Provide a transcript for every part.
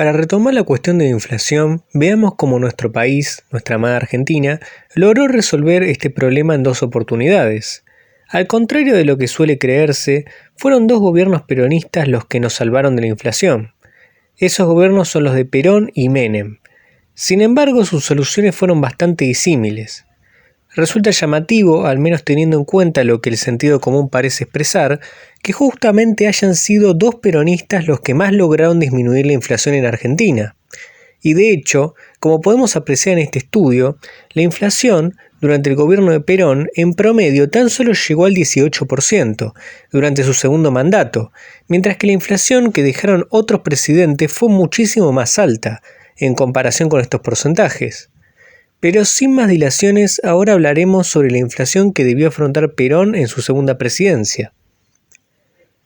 Para retomar la cuestión de la inflación, veamos cómo nuestro país, nuestra amada Argentina, logró resolver este problema en dos oportunidades. Al contrario de lo que suele creerse, fueron dos gobiernos peronistas los que nos salvaron de la inflación. Esos gobiernos son los de Perón y Menem. Sin embargo, sus soluciones fueron bastante disímiles. Resulta llamativo, al menos teniendo en cuenta lo que el sentido común parece expresar, que justamente hayan sido dos peronistas los que más lograron disminuir la inflación en Argentina. Y de hecho, como podemos apreciar en este estudio, la inflación durante el gobierno de Perón en promedio tan solo llegó al 18% durante su segundo mandato, mientras que la inflación que dejaron otros presidentes fue muchísimo más alta en comparación con estos porcentajes. Pero sin más dilaciones, ahora hablaremos sobre la inflación que debió afrontar Perón en su segunda presidencia.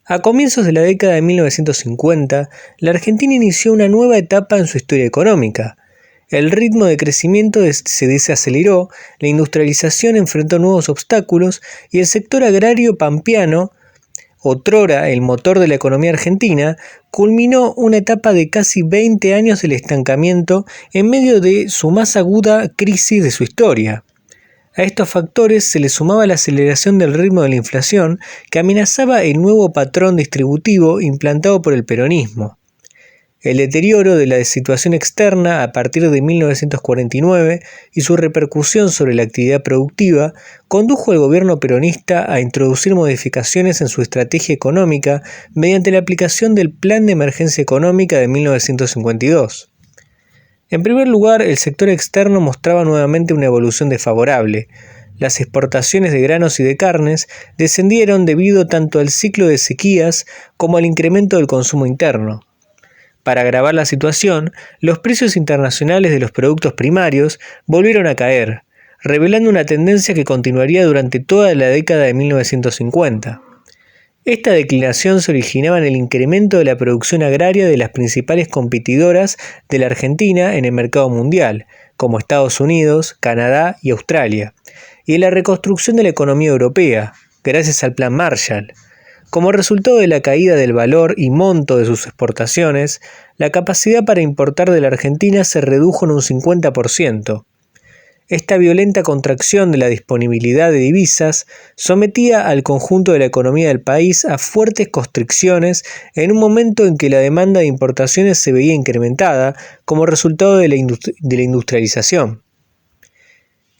A comienzos de la década de 1950, la Argentina inició una nueva etapa en su historia económica. El ritmo de crecimiento se desaceleró, la industrialización enfrentó nuevos obstáculos y el sector agrario pampeano, otrora el motor de la economía argentina, culminó una etapa de casi 20 años del estancamiento en medio de su más aguda crisis de su historia. A estos factores se le sumaba la aceleración del ritmo de la inflación que amenazaba el nuevo patrón distributivo implantado por el peronismo. El deterioro de la situación externa a partir de 1949 y su repercusión sobre la actividad productiva condujo al gobierno peronista a introducir modificaciones en su estrategia económica mediante la aplicación del Plan de Emergencia Económica de 1952. En primer lugar, el sector externo mostraba nuevamente una evolución desfavorable. Las exportaciones de granos y de carnes descendieron debido tanto al ciclo de sequías como al incremento del consumo interno. Para agravar la situación, los precios internacionales de los productos primarios volvieron a caer, revelando una tendencia que continuaría durante toda la década de 1950. Esta declinación se originaba en el incremento de la producción agraria de las principales competidoras de la Argentina en el mercado mundial, como Estados Unidos, Canadá y Australia, y en la reconstrucción de la economía europea, gracias al Plan Marshall. Como resultado de la caída del valor y monto de sus exportaciones, la capacidad para importar de la Argentina se redujo en un 50%. Esta violenta contracción de la disponibilidad de divisas sometía al conjunto de la economía del país a fuertes constricciones en un momento en que la demanda de importaciones se veía incrementada como resultado de la industrialización.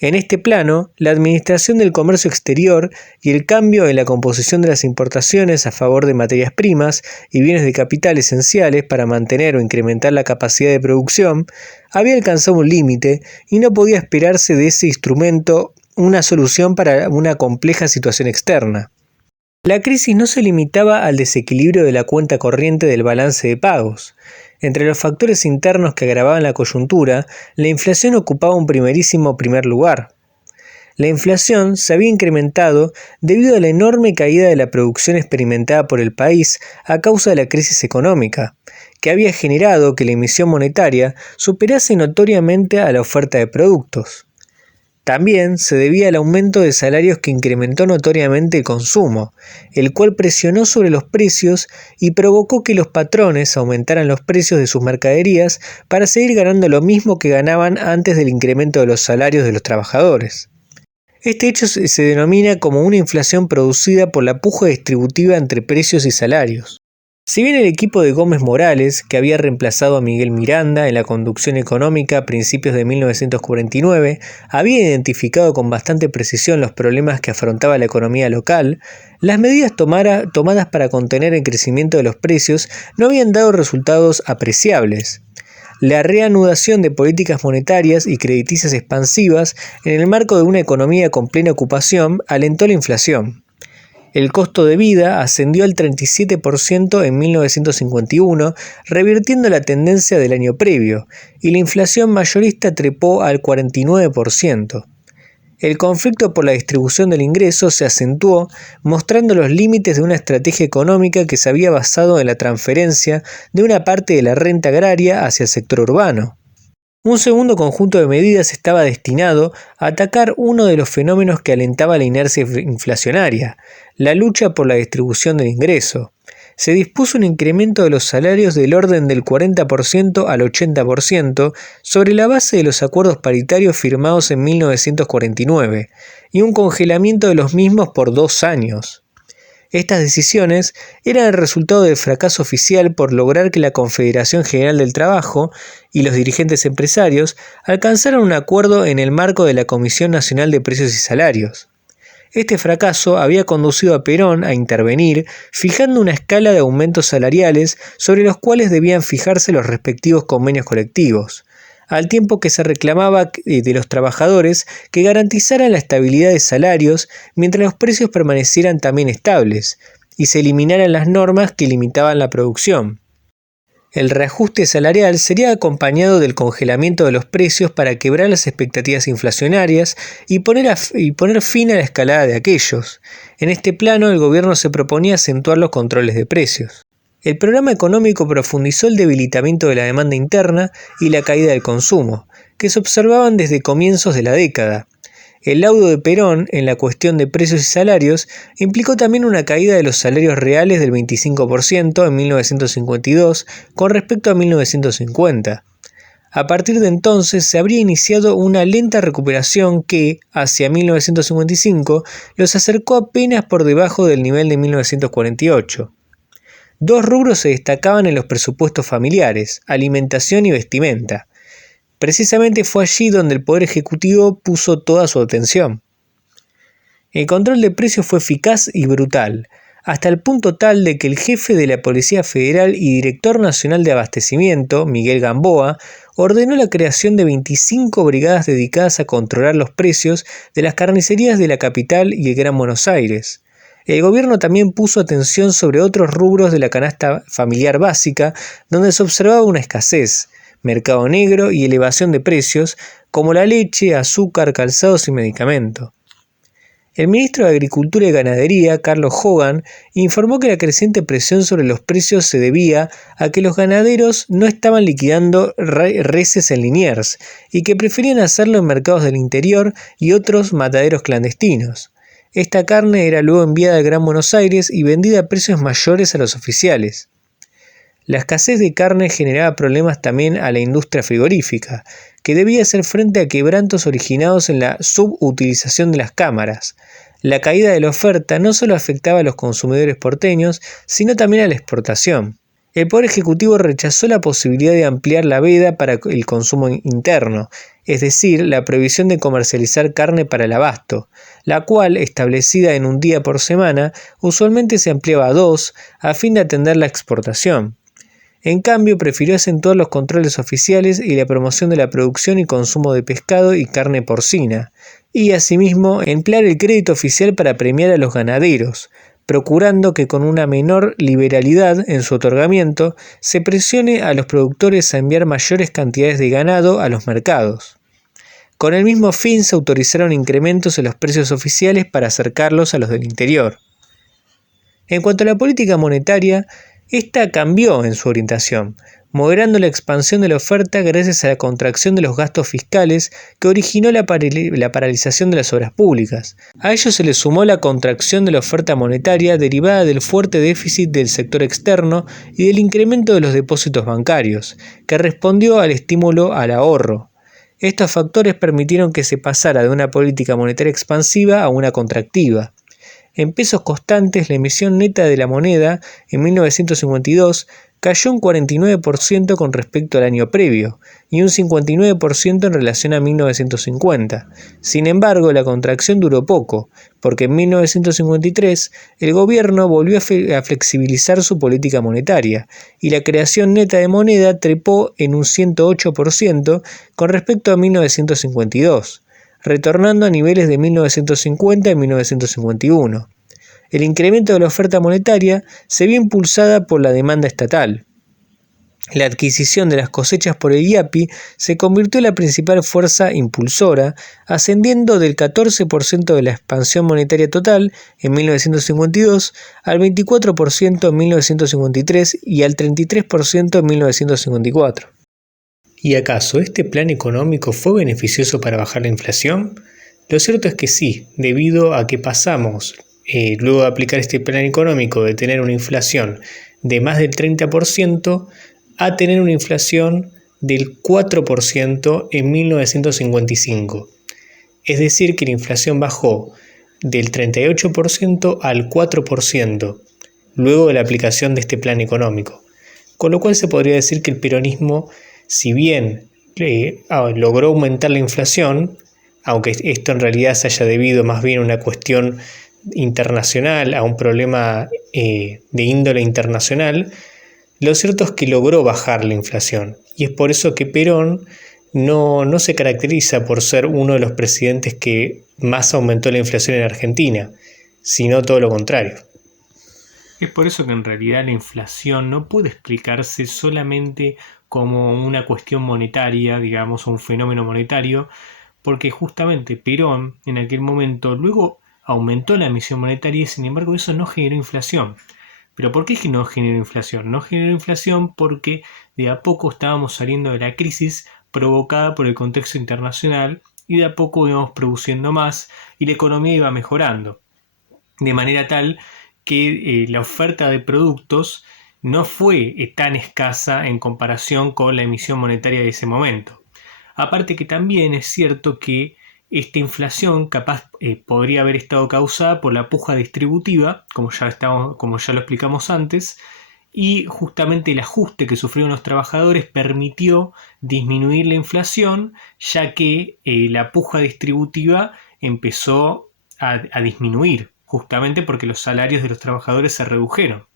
En este plano, la administración del comercio exterior y el cambio en la composición de las importaciones a favor de materias primas y bienes de capital esenciales para mantener o incrementar la capacidad de producción había alcanzado un límite y no podía esperarse de ese instrumento una solución para una compleja situación externa. La crisis no se limitaba al desequilibrio de la cuenta corriente del balance de pagos. Entre los factores internos que agravaban la coyuntura, la inflación ocupaba un primer lugar. La inflación se había incrementado debido a la enorme caída de la producción experimentada por el país a causa de la crisis económica, que había generado que la emisión monetaria superase notoriamente a la oferta de productos. También se debía al aumento de salarios que incrementó notoriamente el consumo, el cual presionó sobre los precios y provocó que los patrones aumentaran los precios de sus mercaderías para seguir ganando lo mismo que ganaban antes del incremento de los salarios de los trabajadores. Este hecho se denomina como una inflación producida por la puja distributiva entre precios y salarios. Si bien el equipo de Gómez Morales, que había reemplazado a Miguel Miranda en la conducción económica a principios de 1949, había identificado con bastante precisión los problemas que afrontaba la economía local, las medidas tomadas para contener el crecimiento de los precios no habían dado resultados apreciables. La reanudación de políticas monetarias y crediticias expansivas en el marco de una economía con plena ocupación alentó la inflación. El costo de vida ascendió al 37% en 1951, revirtiendo la tendencia del año previo, y la inflación mayorista trepó al 49%. El conflicto por la distribución del ingreso se acentuó, mostrando los límites de una estrategia económica que se había basado en la transferencia de una parte de la renta agraria hacia el sector urbano. Un segundo conjunto de medidas estaba destinado a atacar uno de los fenómenos que alentaba la inercia inflacionaria, la lucha por la distribución del ingreso. se dispuso un incremento de los salarios del orden del 40% al 80% sobre la base de los acuerdos paritarios firmados en 1949 y un congelamiento de los mismos por 2 años. Estas decisiones eran el resultado del fracaso oficial por lograr que la Confederación General del Trabajo y los dirigentes empresarios alcanzaran un acuerdo en el marco de la Comisión Nacional de Precios y Salarios. Este fracaso había conducido a Perón a intervenir, fijando una escala de aumentos salariales sobre los cuales debían fijarse los respectivos convenios colectivos, al tiempo que se reclamaba de los trabajadores que garantizaran la estabilidad de salarios mientras los precios permanecieran también estables, y se eliminaran las normas que limitaban la producción. El reajuste salarial sería acompañado del congelamiento de los precios para quebrar las expectativas inflacionarias y poner fin a la escalada de aquellos. En este plano, el gobierno se proponía acentuar los controles de precios. El programa económico profundizó el debilitamiento de la demanda interna y la caída del consumo, que se observaban desde comienzos de la década. El laudo de Perón en la cuestión de precios y salarios implicó también una caída de los salarios reales del 25% en 1952 con respecto a 1950. A partir de entonces se habría iniciado una lenta recuperación que, hacia 1955, los acercó apenas por debajo del nivel de 1948. 2 rubros se destacaban en los presupuestos familiares: alimentación y vestimenta. Precisamente fue allí donde el Poder Ejecutivo puso toda su atención. El control de precios fue eficaz y brutal, hasta el punto tal de que el jefe de la Policía Federal y director nacional de abastecimiento, Miguel Gamboa, ordenó la creación de 25 brigadas dedicadas a controlar los precios de las carnicerías de la capital y el Gran Buenos Aires. El gobierno también puso atención sobre otros rubros de la canasta familiar básica, donde se observaba una escasez, mercado negro y elevación de precios, como la leche, azúcar, calzados y medicamentos. El ministro de Agricultura y Ganadería, Carlos Hogan, informó que la creciente presión sobre los precios se debía a que los ganaderos no estaban liquidando reses en Liniers y que preferían hacerlo en mercados del interior y otros mataderos clandestinos. Esta carne era luego enviada al Gran Buenos Aires y vendida a precios mayores a los oficiales. La escasez de carne generaba problemas también a la industria frigorífica, que debía hacer frente a quebrantos originados en la subutilización de las cámaras. La caída de la oferta no solo afectaba a los consumidores porteños, sino también a la exportación. El Poder Ejecutivo rechazó la posibilidad de ampliar la veda para el consumo interno, es decir, la prohibición de comercializar carne para el abasto, la cual, establecida en un día por semana, usualmente se ampliaba a 2 a fin de atender la exportación. En cambio, prefirió acentuar los controles oficiales y la promoción de la producción y consumo de pescado y carne porcina, y asimismo emplear el crédito oficial para premiar a los ganaderos, procurando que con una menor liberalidad en su otorgamiento se presione a los productores a enviar mayores cantidades de ganado a los mercados. Con el mismo fin se autorizaron incrementos en los precios oficiales para acercarlos a los del interior. En cuanto a la política monetaria, esta cambió en su orientación, moderando la expansión de la oferta gracias a la contracción de los gastos fiscales que originó la paralización de las obras públicas. A ello se le sumó la contracción de la oferta monetaria derivada del fuerte déficit del sector externo y del incremento de los depósitos bancarios, que respondió al estímulo al ahorro. Estos factores permitieron que se pasara de una política monetaria expansiva a una contractiva. En pesos constantes, la emisión neta de la moneda en 1952 cayó un 49% con respecto al año previo y un 59% en relación a 1950. Sin embargo, la contracción duró poco, porque en 1953 el gobierno volvió a flexibilizar su política monetaria y la creación neta de moneda trepó en un 108% con respecto a 1952. Retornando a niveles de 1950 y 1951. El incremento de la oferta monetaria se vio impulsada por la demanda estatal. La adquisición de las cosechas por el IAPI se convirtió en la principal fuerza impulsora, ascendiendo del 14% de la expansión monetaria total en 1952 al 24% en 1953 y al 33% en 1954. ¿Y acaso este plan económico fue beneficioso para bajar la inflación? Lo cierto es que sí, debido a que pasamos, luego de aplicar este plan económico, de tener una inflación de más del 30% a tener una inflación del 4% en 1955. Es decir, que la inflación bajó del 38% al 4%, luego de la aplicación de este plan económico. Con lo cual se podría decir que el peronismo, si bien logró aumentar la inflación, aunque esto en realidad se haya debido más bien a una cuestión internacional, a un problema de índole internacional, lo cierto es que logró bajar la inflación. Y es por eso que Perón no se caracteriza por ser uno de los presidentes que más aumentó la inflación en Argentina, sino todo lo contrario. Es por eso que en realidad la inflación no puede explicarse solamente como una cuestión monetaria, digamos, o un fenómeno monetario, porque justamente Perón en aquel momento luego aumentó la emisión monetaria y sin embargo eso no generó inflación. ¿Pero por qué no generó inflación? No generó inflación porque de a poco estábamos saliendo de la crisis provocada por el contexto internacional y de a poco íbamos produciendo más y la economía iba mejorando. De manera tal que la oferta de productos no fue tan escasa en comparación con la emisión monetaria de ese momento. Aparte que también es cierto que esta inflación capaz podría haber estado causada por la puja distributiva, como ya lo explicamos antes, y justamente el ajuste que sufrieron los trabajadores permitió disminuir la inflación, ya que la puja distributiva empezó a disminuir, justamente porque los salarios de los trabajadores se redujeron.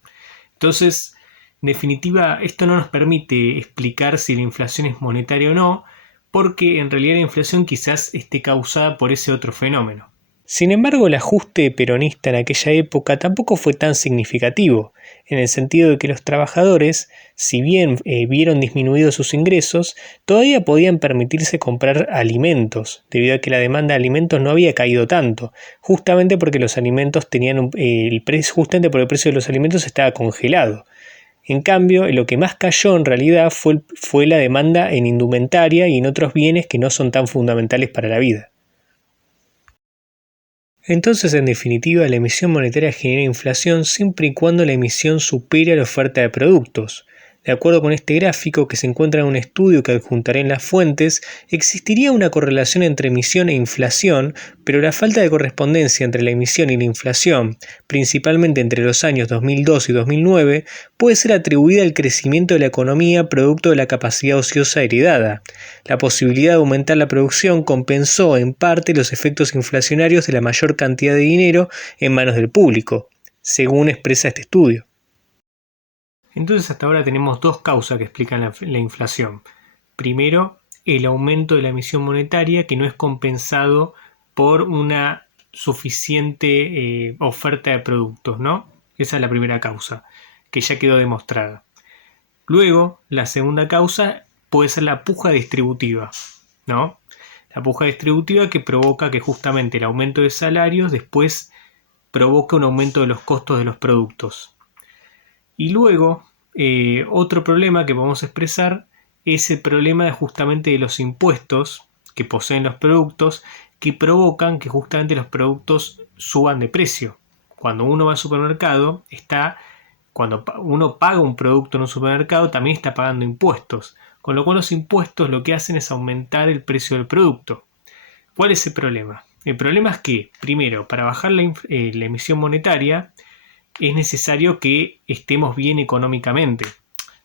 Entonces, en definitiva, esto no nos permite explicar si la inflación es monetaria o no, porque en realidad la inflación quizás esté causada por ese otro fenómeno. Sin embargo, el ajuste peronista en aquella época tampoco fue tan significativo, en el sentido de que los trabajadores, si bien vieron disminuidos sus ingresos, todavía podían permitirse comprar alimentos, debido a que la demanda de alimentos no había caído tanto, justamente porque los alimentos tenían el precio, justamente porque el precio de los alimentos estaba congelado. En cambio, lo que más cayó en realidad fue la demanda en indumentaria y en otros bienes que no son tan fundamentales para la vida. Entonces, en definitiva, la emisión monetaria genera inflación siempre y cuando la emisión supere la oferta de productos. De acuerdo con este gráfico que se encuentra en un estudio que adjuntaré en las fuentes, existiría una correlación entre emisión e inflación, pero la falta de correspondencia entre la emisión y la inflación, principalmente entre los años 2002 y 2009, puede ser atribuida al crecimiento de la economía producto de la capacidad ociosa heredada. La posibilidad de aumentar la producción compensó en parte los efectos inflacionarios de la mayor cantidad de dinero en manos del público, según expresa este estudio. Entonces hasta ahora tenemos dos causas que explican la inflación. Primero, el aumento de la emisión monetaria que no es compensado por una suficiente oferta de productos, ¿no? Esa es la primera causa, que ya quedó demostrada. Luego, la segunda causa puede ser la puja distributiva, ¿no? La puja distributiva que provoca que justamente el aumento de salarios después provoca un aumento de los costos de los productos. Y luego, otro problema que podemos expresar es el problema justamente de los impuestos que poseen los productos que provocan que justamente los productos suban de precio. Cuando uno va al supermercado, cuando uno paga un producto en un supermercado, también está pagando impuestos. Con lo cual los impuestos lo que hacen es aumentar el precio del producto. ¿Cuál es el problema? El problema es que, primero, para bajar la emisión monetaria, es necesario que estemos bien económicamente,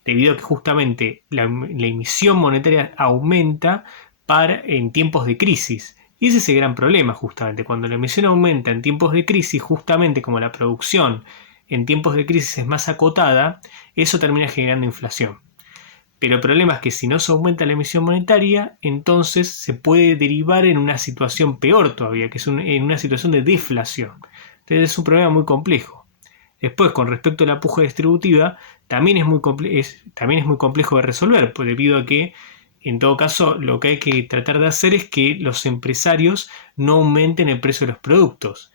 debido a que justamente la emisión monetaria aumenta en tiempos de crisis. Y ese es el gran problema justamente, cuando la emisión aumenta en tiempos de crisis, justamente como la producción en tiempos de crisis es más acotada, eso termina generando inflación. Pero el problema es que si no se aumenta la emisión monetaria, entonces se puede derivar en una situación peor todavía, que es en una situación de deflación. Entonces es un problema muy complejo. Después, con respecto a la puja distributiva, también es muy complejo de resolver, pues debido a que, en todo caso, lo que hay que tratar de hacer es que los empresarios no aumenten el precio de los productos.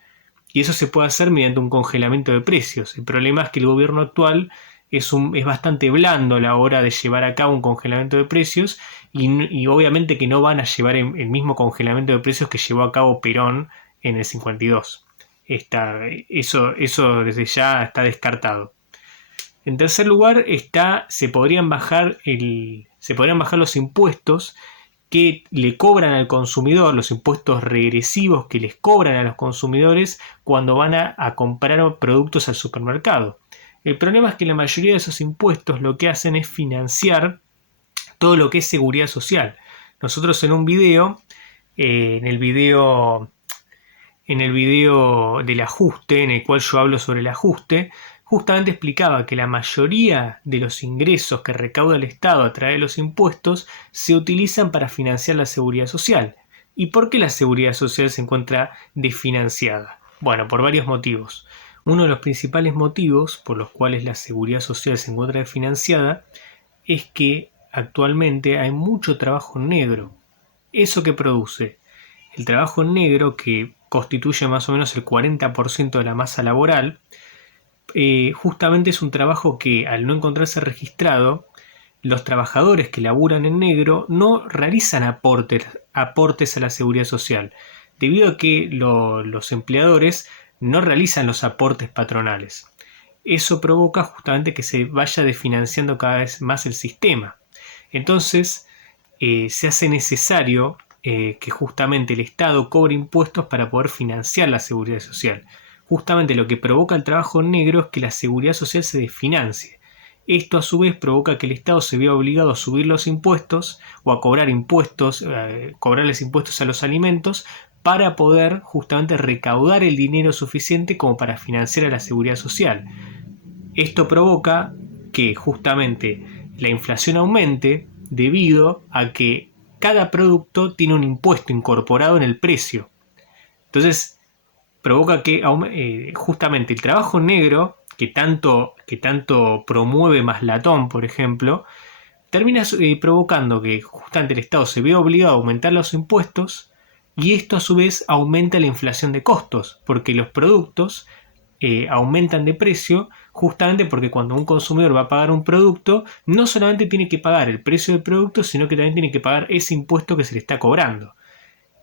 Y eso se puede hacer mediante un congelamiento de precios. El problema es que el gobierno actual es bastante blando a la hora de llevar a cabo un congelamiento de precios y obviamente que no van a llevar el mismo congelamiento de precios que llevó a cabo Perón en el 52. Eso desde ya está descartado. En tercer lugar se podrían bajar los impuestos que le cobran al consumidor, los impuestos regresivos que les cobran a los consumidores cuando van a comprar productos al supermercado. El problema es que la mayoría de esos impuestos lo que hacen es financiar todo lo que es seguridad social. Nosotros en un video, en el video del ajuste, en el cual yo hablo sobre el ajuste, justamente explicaba que la mayoría de los ingresos que recauda el Estado a través de los impuestos se utilizan para financiar la seguridad social. ¿Y por qué la seguridad social se encuentra desfinanciada? Bueno, por varios motivos. Uno de los principales motivos por los cuales la seguridad social se encuentra desfinanciada es que actualmente hay mucho trabajo negro. ¿Eso qué produce? El trabajo negro, que constituye más o menos el 40% de la masa laboral, justamente es un trabajo que, al no encontrarse registrado, los trabajadores que laburan en negro no realizan aportes a la seguridad social, debido a que los empleadores no realizan los aportes patronales. Eso provoca justamente que se vaya desfinanciando cada vez más el sistema. Entonces, se hace necesario que justamente el Estado cobre impuestos para poder financiar la seguridad social. Justamente lo que provoca el trabajo negro es que la seguridad social se desfinancie. Esto a su vez provoca que el Estado se vea obligado a subir los impuestos o a cobrar impuestos, cobrarles impuestos a los alimentos para poder justamente recaudar el dinero suficiente como para financiar a la seguridad social. Esto provoca que justamente la inflación aumente debido a que cada producto tiene un impuesto incorporado en el precio. Entonces, provoca que justamente el trabajo negro, que tanto promueve Maslatón, por ejemplo, termina provocando que justamente el Estado se vea obligado a aumentar los impuestos, y esto a su vez aumenta la inflación de costos, porque los productos aumentan de precio justamente porque cuando un consumidor va a pagar un producto, no solamente tiene que pagar el precio del producto, sino que también tiene que pagar ese impuesto que se le está cobrando.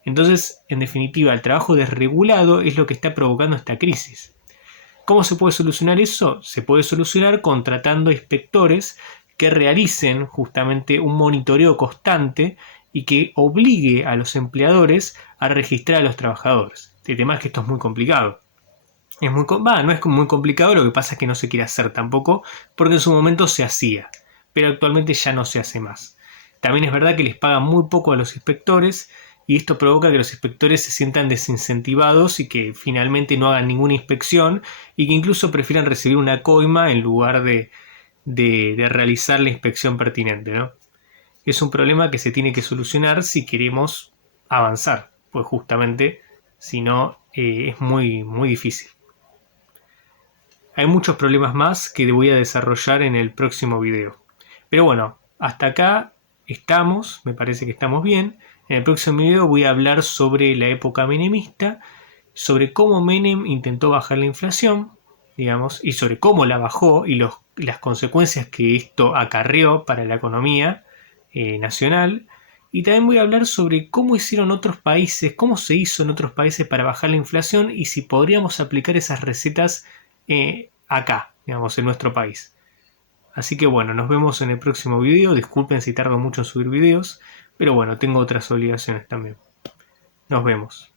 Entonces, en definitiva, el trabajo desregulado es lo que está provocando esta crisis. ¿Cómo se puede solucionar eso? Se puede solucionar contratando inspectores que realicen justamente un monitoreo constante y que obligue a los empleadores a registrar a los trabajadores. El tema es que esto es muy complicado. No es muy complicado, lo que pasa es que no se quiere hacer tampoco, porque en su momento se hacía, pero actualmente ya no se hace más. También es verdad que les pagan muy poco a los inspectores, y esto provoca que los inspectores se sientan desincentivados y que finalmente no hagan ninguna inspección, y que incluso prefieran recibir una coima en lugar de realizar la inspección pertinente, ¿no? Es un problema que se tiene que solucionar si queremos avanzar, pues justamente si no es muy, muy difícil. Hay muchos problemas más que voy a desarrollar en el próximo video. Pero bueno, hasta acá estamos, me parece que estamos bien. En el próximo video voy a hablar sobre la época menemista, sobre cómo Menem intentó bajar la inflación, digamos, y sobre cómo la bajó y las consecuencias que esto acarreó para la economía nacional. Y también voy a hablar sobre cómo hicieron otros países, cómo se hizo en otros países para bajar la inflación y si podríamos aplicar esas recetas acá, digamos, en nuestro país. Así que bueno, nos vemos en el próximo video. Disculpen si tardo mucho en subir videos, pero bueno, tengo otras obligaciones también. Nos vemos.